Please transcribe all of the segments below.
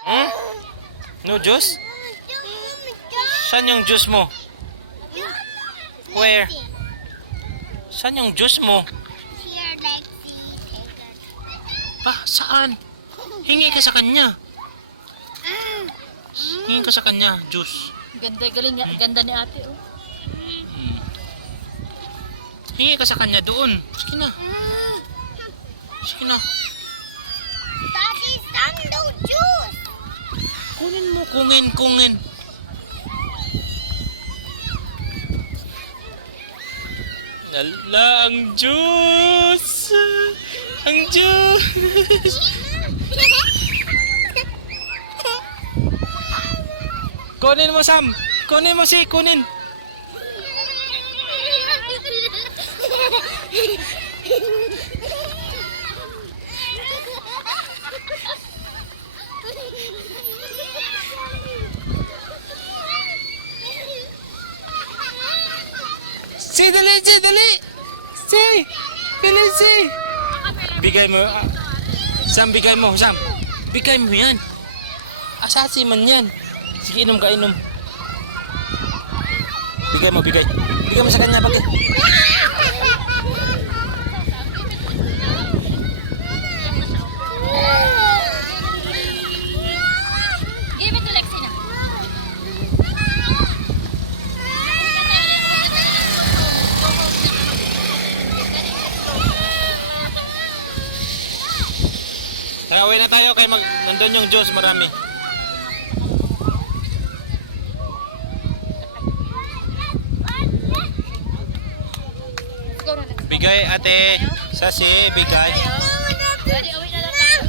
Hmm? No juice? Saan yung juice mo? Where? Saan yung juice mo? Here, Lexi. Take it. Pa, saan? Hingi ka sa kanya. Hingi ka sa kanya, juice. Ganda, galing niya. Ganda ni ate, oh. Hingi ka sa kanya doon. Sige na. Sige na. Daddy, no juice. Kunin mo, kungin. Ala, ang juice! Ang juice! Kunin mo, Sam! Kunin mo, si! Kunin! Si, dali! Si, dali! Si! Dali, si! Bigay mo. Sam, bigay mo. Sam, bigay mo yan. Asasi man yan. Sige, inom ka, inom. Bigay mo, bigay. Bigay mo sa kanya, bagay. Give it to Lexi na. Kaya uwi na tayo kay nandun yung juice, marami. Go na, Lexi. Bigay, ate. Sasi, bigay. Daddy, away na lang tayo.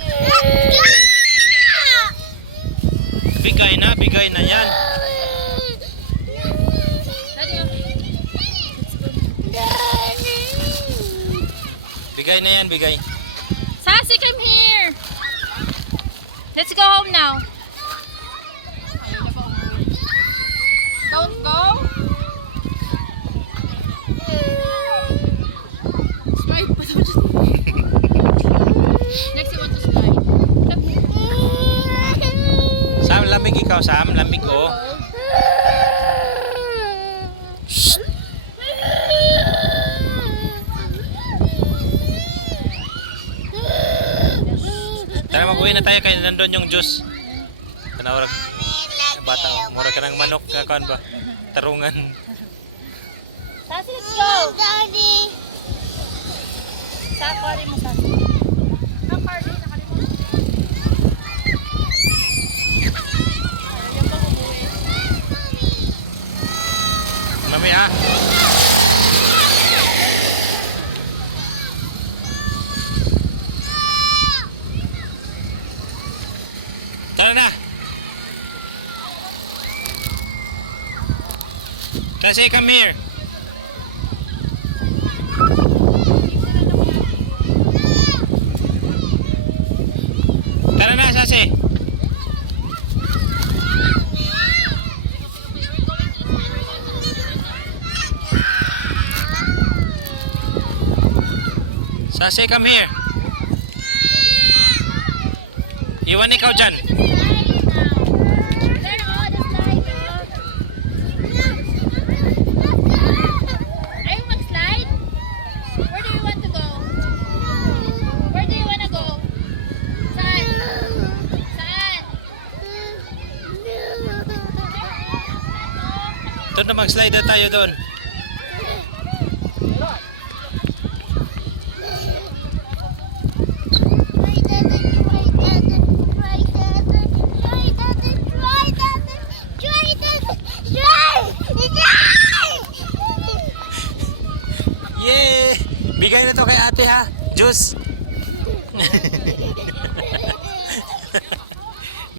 Bigay na yan. Daddy, away. Bigay na yan, bigay. Sassy, come here. Let's go home now. Don't go. Slide pa daw dyan. Next, you want to slide. Come here. Sam, lamig ikaw, Sam. Lamig, oh. Tara, mag-uwi na tayo kaya nandun yung juice. Tanawag bata, mura ka ng manok, kakuan ba? Tarungan. Sassy, let's go. Daddy. Sa kari mo, Sassy. Sa kari, nakalimutan. Ayaw ba umuwi? Mami, ah. Tara na. Kasi, come here. Tara na, Sasi. Sasi, come here. Iwan ikaw dyan. Ayaw mag-slide? Where do you want to go? Where do you wanna go? Saan? Saan? Doon na mag-slide na tayo doon. Yay! Bigay na to kay ate, ha? Juice.